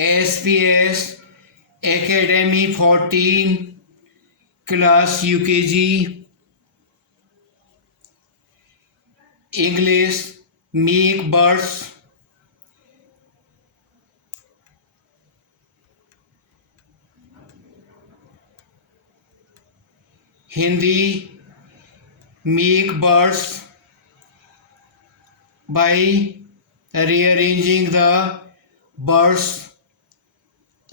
SPS Academy 14 class UKG English make birds Hindi make birds by rearranging the birds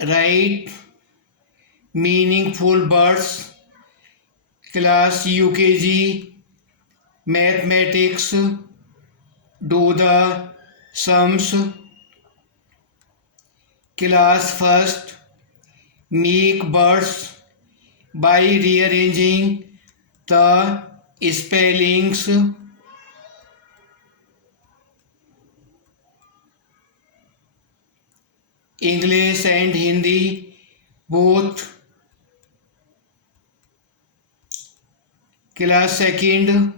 write meaningful birds class UKG mathematics do the sums class first make birds by rearranging the spellings English and Hindi both class second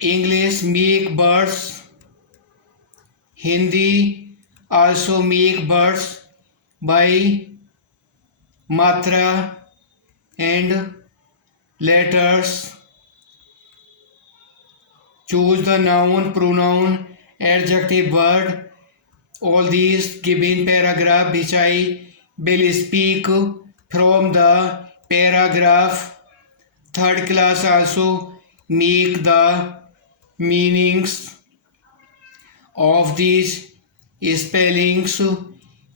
English make birds Hindi also make birds by matra and letters choose the noun pronoun adjective word all these given paragraph which I will speak from the paragraph third class also make the meanings of these spellings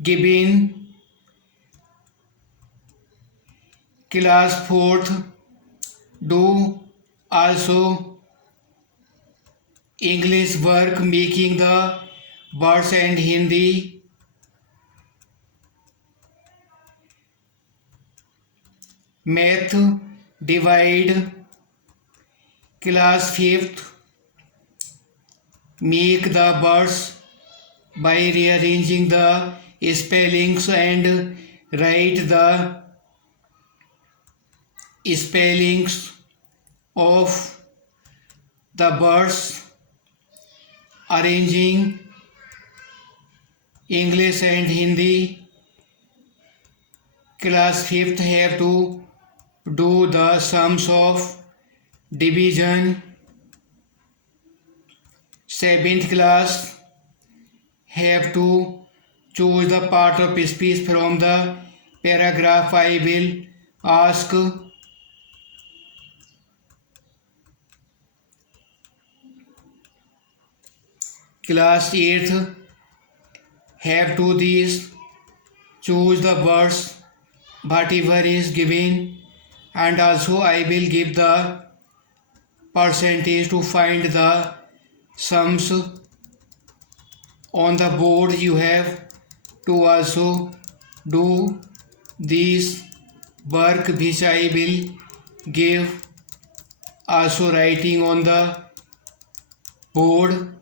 given class fourth do also English work making the words and Hindi math divide class fifth make the words by rearranging the spellings and write the spellings of the words arranging English and Hindi class 5th have to do the sums of division 7th class have to choose the part of speech from the paragraph I will ask class 8th have to these choose the words whatever is given and also I will give the percentage to find the sums on the board. You have to also do this work which I will give also writing on the board.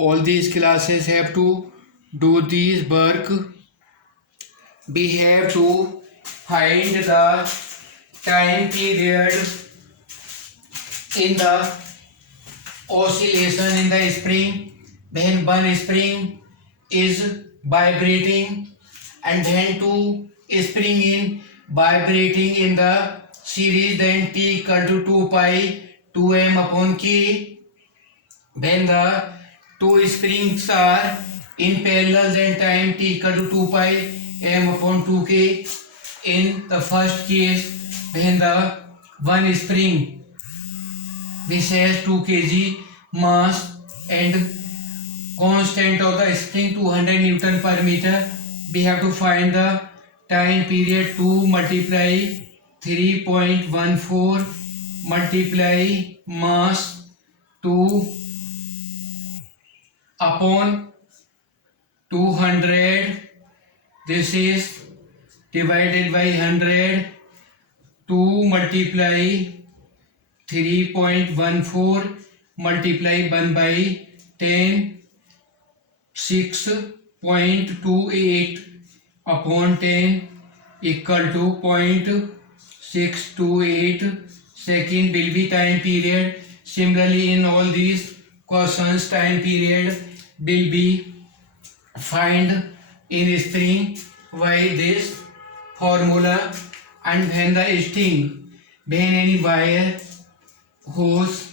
All these classes have to do this work. We have to find the time period in the oscillation in the spring when one spring is vibrating and when two spring in vibrating in the series, then t equal to 2 pi 2m upon k. When the two springs are in parallel, then time t equal to 2 pi m upon 2k. In the first case, when the one spring which has 2 kg mass and constant of the spring 200 Newton per meter, we have to find the time period 2 multiply 3.14 multiply mass 2 upon 200. This is divided by 100. 2 multiply 3.14 multiply 1 by 10. 6.28 upon 10 equal to 6 to 8 second will be time period. Similarly, in all these questions, time period will be find in string by this formula. And when the string, when any wire whose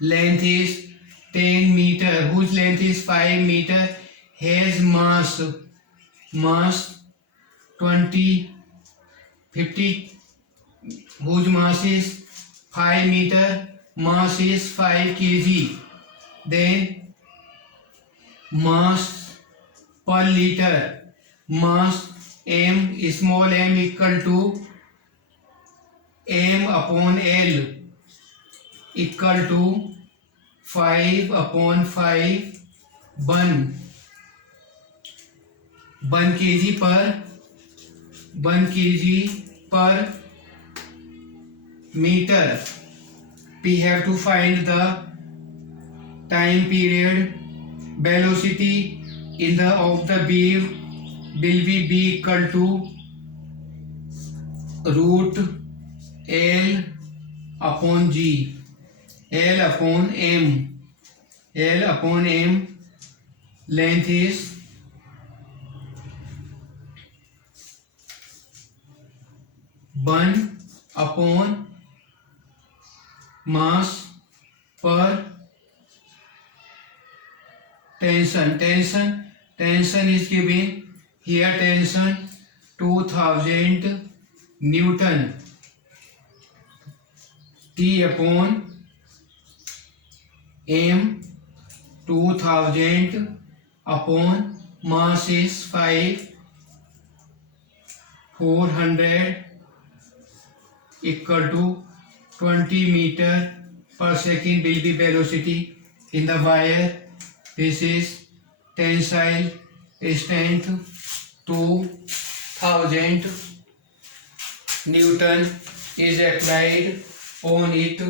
length is 10 meter, whose length is 5 meter, has mass 20 50, whose mass is 5 meter, mass is 5 kg, then mass per liter, mass m, small m equal to m upon L equal to 5 upon 5 1 kg per meter. We have to find the time period. Velocity in the of the wave will be b equal to root L upon G, L upon M. Length is 1 upon mass per tension. Tension is given here. Tension 2000 Newton. T upon M 2000 upon mass is 400 equal to 20 meter per second will be velocity in the wire. This is tensile strength 2000 Newton is applied on it.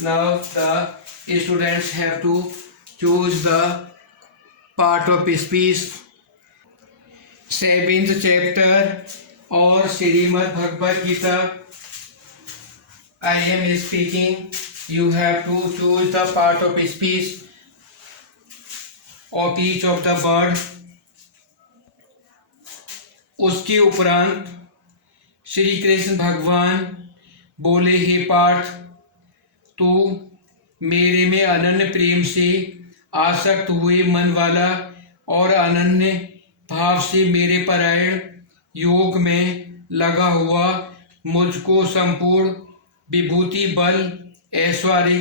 Now the students have to choose the part of speech. 7th chapter और Shrimad Bhagavad Gita I am speaking. You have to choose the part of speech of each of the word. उसके उपरांत श्री कृष्ण भगवान बोले, हे पार्थ, तू मेरे में अनन्य प्रेम से आसक्त हुए मन वाला और अनन्य भाव से मेरे परायण योग में लगा हुआ मुझको संपूर्ण विभूति बल ऐश्वर्य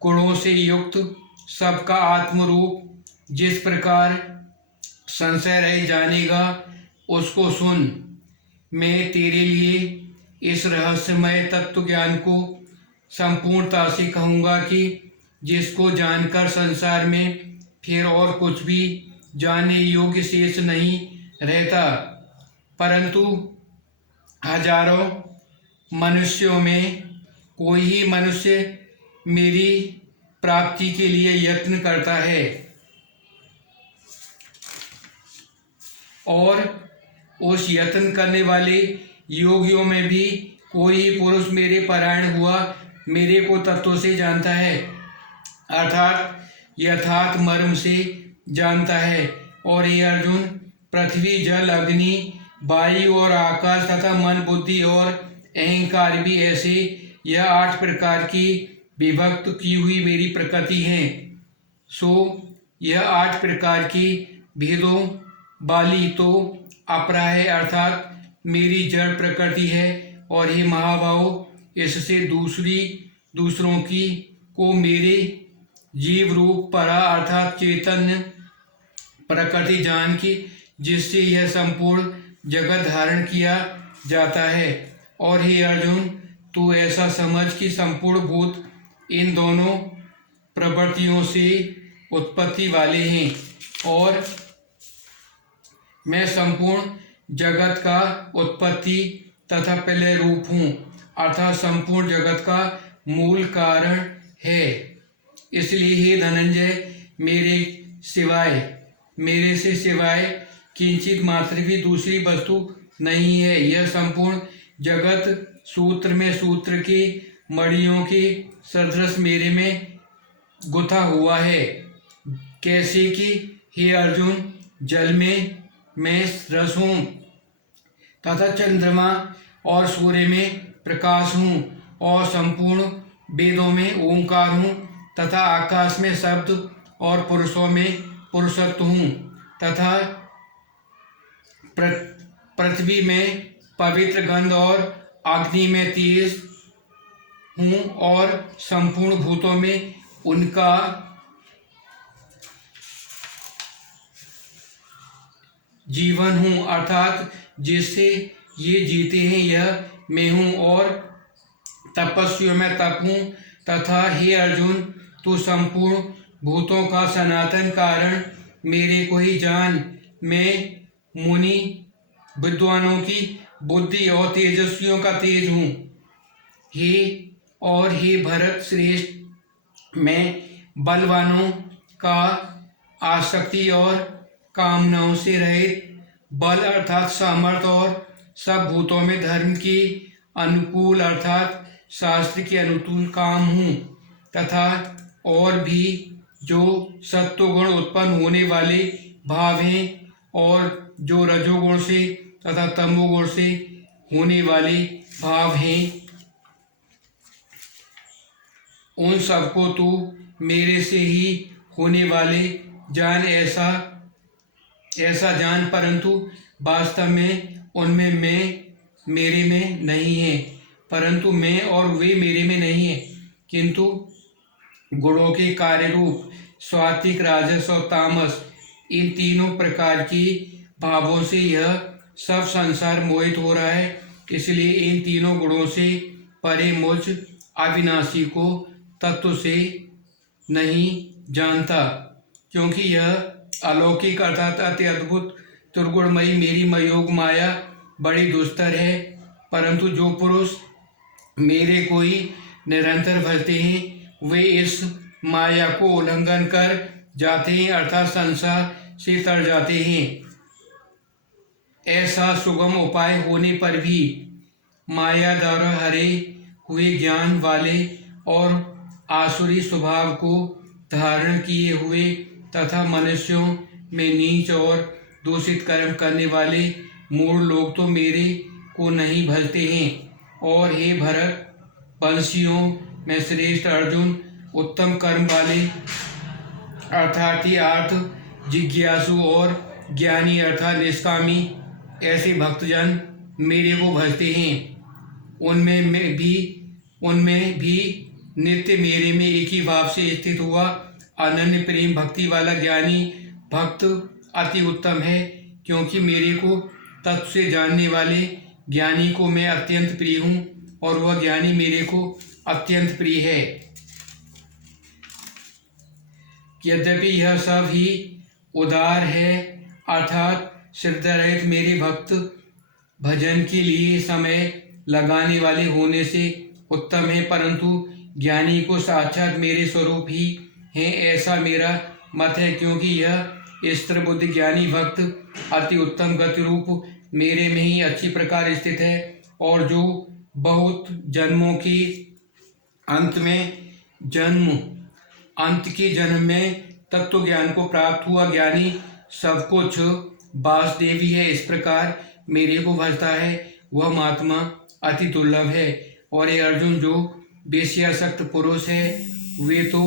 गुणों से युक्त सबका आत्मरूप जिस प्रकार संशय रह जानेगा उसको सुन। मैं तेरे लिए इस रहस्यमय तत्व ज्ञान को संपूर्णता से कहूँगा कि जिसको जानकर संसार में फिर और कुछ भी जानने योग्य शेष नहीं रहता, परंतु हजारों मनुष्यों में कोई ही मनुष्य मेरी प्राप्ति के लिए यत्न करता है और उस यत्न करने वाले योगियों में भी कोई ही पुरुष मेरे परायण हुआ मेरे को तत्व से जानता है, अर्थात यथार्थ मर्म से जानता है। और ये अर्जुन, पृथ्वी जल अग्नि वायु और आकाश तथा मन बुद्धि और अहंकार भी ऐसे यह 8 प्रकार की विभक्त की हुई मेरी प्रकृति हैं। सो यह 8 प्रकार की भेदों वाली तो अपरा है, अर्थात मेरी जड़ प्रकृति है। और हे महाभाव, इससे दूसरों की को मेरे जीव रूप परा अर्थात चैतन्य प्रकृति जान की, जिससे यह संपूर्ण जगत धारण किया जाता है। और हे अर्जुन, तू ऐसा समझ कि संपूर्ण भूत इन दोनों प्रवृत्तियों से उत्पत्ति वाले हैं और मैं संपूर्ण जगत का उत्पत्ति तथा पहले रूप हूँ, अर्थात संपूर्ण जगत का मूल कारण है। इसलिए हे धनंजय, मेरे से सिवाय किंचित मात्र भी दूसरी वस्तु नहीं है। यह संपूर्ण जगत सूत्र में सूत्र की मड़ियों के सदृश मेरे में गुथा हुआ है। कैसे कि हे अर्जुन, जल में मैं रस हूँ तथा चंद्रमा और सूर्य में प्रकाश हूँ और संपूर्ण वेदों में ओंकार हूँ तथा आकाश में शब्द और पुरुषों में पुरुषत्व हूँ तथा पृथ्वी में पवित्र गंध और अग्नि में तेज हूँ और संपूर्ण भूतों में उनका जीवन हूँ, अर्थात जिससे ये जीते हैं यह मैं हूँ और तपस्वियों में तप हूँ तथा हे अर्जुन, तू संपूर्ण भूतों का सनातन कारण मेरे को ही जान। मैं मुनि विद्वानों की बुद्धि और तेजस्वियों का तेज हूँ। हे भरत श्रेष्ठ, मैं बलवानों का आसक्ति और कामनाओं से रहित बल अर्थात सामर्थ्य और सब भूतों में धर्म की अनुकूल अर्थात शास्त्र के अनुकूल काम हूँ तथा और भी जो सत्वगुण उत्पन्न होने वाले भाव हैं और जो रजोगुण से तथा तमोगुण से होने वाले भाव हैं, उन सबको तू मेरे से ही होने वाले जान ऐसा जान, परंतु वास्तव में उनमें मैं मेरे में नहीं है, परंतु मैं और वे मेरे में नहीं है, किंतु गुणों के कार्य रूप सात्विक, राजस और तामस, इन तीनों प्रकार की भावों से यह सब संसार मोहित हो रहा है। इसलिए इन तीनों गुणों से परे मुझ अविनाशी को तत्व से नहीं जानता, क्योंकि यह अलौकिक अर्थात अति अद्भुत त्रिगुणमयी मेरी योग माया बड़ी दुस्तर है। परंतु जो पुरुष मेरे को ही निरंतर भजते हैं वे इस माया को उल्लंघन कर जाते हैं अर्थात संसार से तर जाते हैं। ऐसा सुगम उपाय होने पर भी माया द्वारा हरे हुए ज्ञान वाले और आसुरी स्वभाव को धारण किए हुए तथा मनुष्यों में नीच और दूषित कर्म करने वाले मूढ़ लोग तो मेरे को नहीं भजते हैं। और हे भरत, वंशियों में श्रेष्ठ अर्जुन, उत्तम कर्म वाले अर्थार्थी, अर्थ जिज्ञासु और ज्ञानी अर्थात निष्कामी ऐसे भक्तजन मेरे को भजते हैं। उनमें भी नित्य मेरे में एक ही भाव से स्थित हुआ अनन्य प्रेम भक्ति वाला ज्ञानी भक्त अति उत्तम है, क्योंकि मेरे को तत्व से जानने वाले ज्ञानी को मैं अत्यंत प्रिय हूँ और वह ज्ञानी मेरे को अत्यंत प्रिय है। यद्यपि यह सब ही उदार है अर्थात श्रद्धा रहित मेरे भक्त भजन के लिए समय लगाने वाले होने से उत्तम है, परंतु ज्ञानी को साक्षात मेरे स्वरूप ही है ऐसा मेरा मत है, क्योंकि यह स्थिर बुद्धि ज्ञानी भक्त अति उत्तम गति रूप मेरे में ही अच्छी प्रकार स्थित है और जो बहुत जन्मों की अंत के जन्म में तत्व ज्ञान को प्राप्त हुआ ज्ञानी सब कुछ वासुदेवी है, इस प्रकार मेरे को भजता है वह महात्मा अति दुर्लभ है। और ये अर्जुन, जो वेश्यासक्त पुरुष है वे तो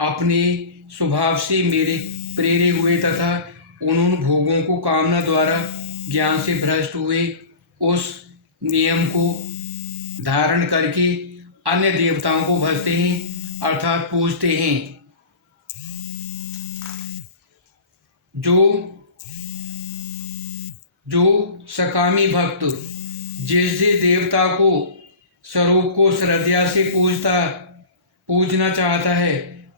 अपने स्वभाव से मेरे प्रेरे हुए तथा उन भोगों को कामना द्वारा ज्ञान से भ्रष्ट हुए उस नियम को धारण करके अन्य देवताओं को भजते हैं अर्थात पूजते हैं। जो सकामी भक्त जिस देवता को स्वरूप को श्रद्धा से पूजना चाहता है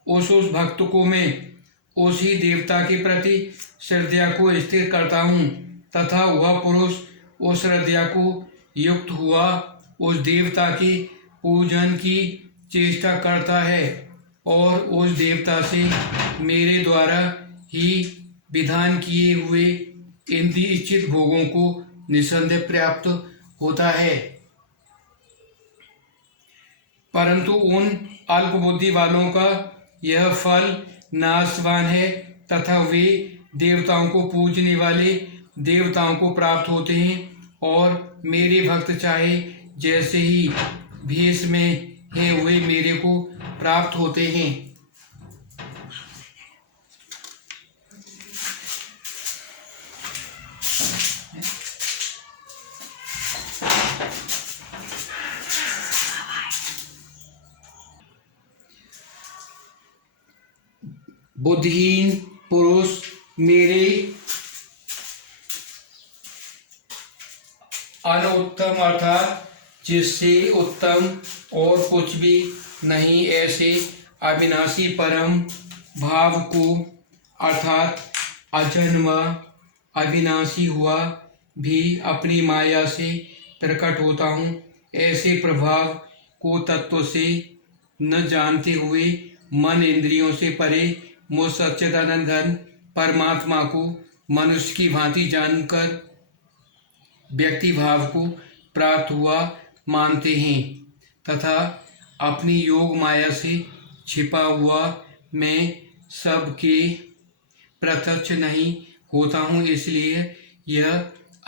उस भक्त को मैं उसी देवता के प्रति श्रद्धा को स्थिर करता हूँ तथा वह पुरुष उस श्रद्धा को युक्त हुआ उस देवता के पूजन की चेष्टा करता है और उस देवता से मेरे द्वारा ही विधान किए हुए इंद्रिय इच्छित भोगों को निस्संदेह प्राप्त होता है, परंतु उन अल्पबुद्धि वालों का यह फल नाशवान है तथा वे देवताओं को पूजने वाले देवताओं को प्राप्त होते हैं और मेरे भक्त चाहे जैसे ही भेष में हैं वे मेरे को प्राप्त होते हैं। बुद्धिहीन पुरुष मेरे अनुत्तम अर्थात जिससे उत्तम और कुछ भी नहीं ऐसे अविनाशी परम भाव को अर्थात अजन्मा अविनाशी हुआ भी अपनी माया से प्रकट होता हूँ, ऐसे प्रभाव को तत्व से न जानते हुए मन इंद्रियों से परे मुझ सच्चिदानंद घन परमात्मा को मनुष्य की भांति जानकर व्यक्ति भाव को प्राप्त हुआ मानते हैं तथा अपनी योग माया से छिपा हुआ मैं सबके प्रत्यक्ष नहीं होता हूँ, इसलिए यह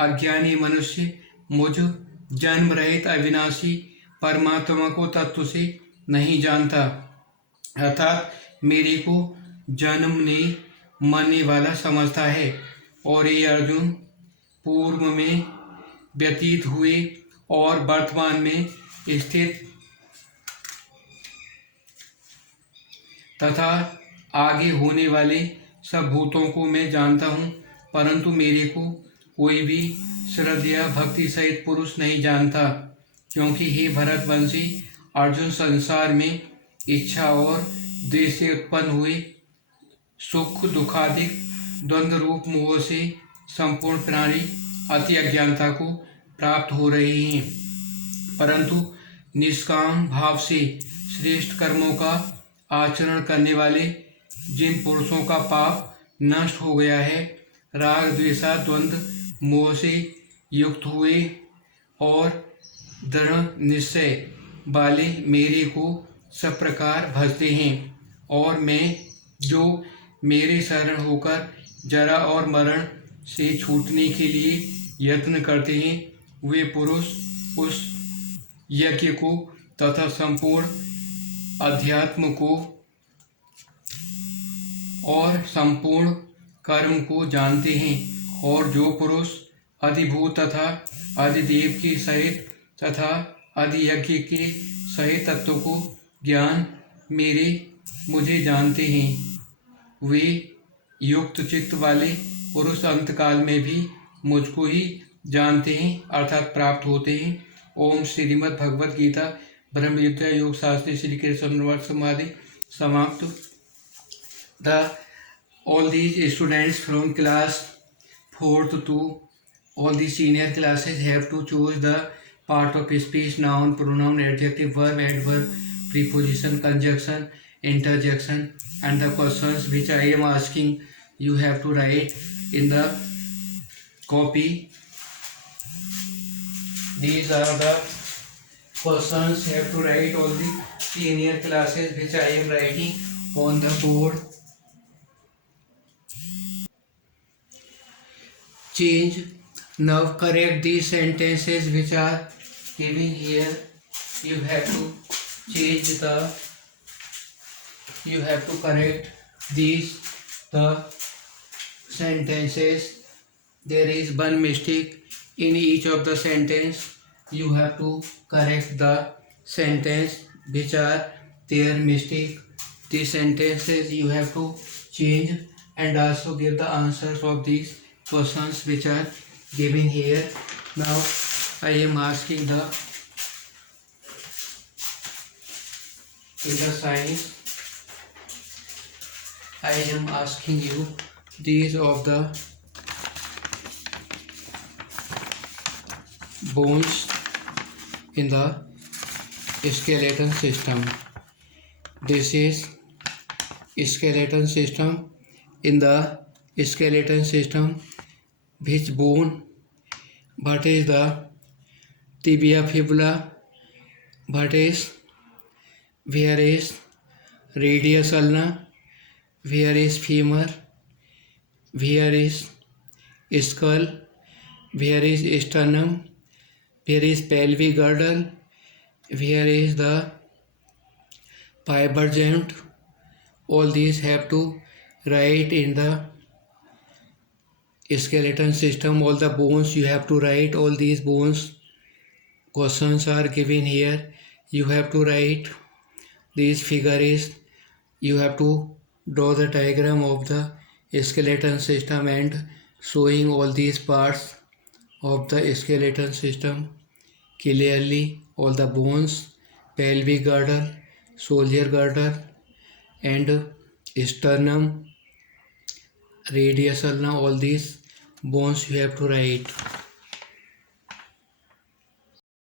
अज्ञानी मनुष्य मुझ जन्म रहित अविनाशी परमात्मा को तत्व से नहीं जानता अर्थात मेरे को जन्मने मरने वाला समझता है। और ये अर्जुन पूर्व में व्यतीत हुए और वर्तमान में स्थित तथा आगे होने वाले सब भूतों को मैं जानता हूँ, परंतु मेरे को कोई भी श्रद्धा भक्ति सहित पुरुष नहीं जानता, क्योंकि हे भरतवंशी अर्जुन संसार में इच्छा और द्वेष से उत्पन्न हुए सुख दुखादिक द्वंद्व रूप मोह से संपूर्ण प्राणी अति अज्ञानता को प्राप्त हो रहे हैं, परंतु निष्काम भाव से श्रेष्ठ कर्मों का आचरण करने वाले जिन पुरुषों का पाप नष्ट हो गया है, राग द्वेषा द्वंद्व मोह से युक्त हुए और दृढ़ निश्चय वाले मेरे को सब प्रकार भजते हैं और मैं जो मेरे शरण होकर जरा और मरण से छूटने के लिए यत्न करते हैं वे पुरुष उस यज्ञ को तथा संपूर्ण अध्यात्म को और संपूर्ण कर्म को जानते हैं और जो पुरुष अधिभूत तथा अधिदेव के सहित तथा अधियज्ञ के सहित तत्व को ज्ञान मुझे जानते हैं वे युक्त चित्त वाले पुरुष अंतकाल में भी मुझको ही जानते हैं अर्थात प्राप्त होते हैं। ओम श्रीमद् भगवद गीता ब्रह्म विद्या योग शास्त्री श्री कृष्ण समाधि समाप्त। The all these students from class 4th to all the senior classes have to choose the part of speech noun pronoun adjective verb adverb preposition conjunction interjection and the questions which I am asking you have to write in the copy. These are the questions you have to write all the senior classes which I am writing on the board. Change. Now correct these sentences which are given here. You have to change the. You have to correct these the sentences. There is one mistake in each of the sentence. You have to correct the sentence which are their mistake. These sentences you have to change and also give the answers of these questions which are given here. Now I am asking the signs. I am asking you these of the bones in the skeleton system. This is skeleton system. In the skeleton system, which bone What is the tibia fibula? What is, where is radius ulna? Where is femur? Where is skull? Where is sternum? Where is pelvic girdle? Where is the fiber joint? All these have to write in the skeleton system. All the bones you have to write. All these bones questions are given here. You have to write. This figure is, you have to draw the diagram of the skeleton system and showing all these parts of the skeleton system clearly. All the bones, pelvic girdle, shoulder girdle and sternum, radius ulna, all these bones you have to write.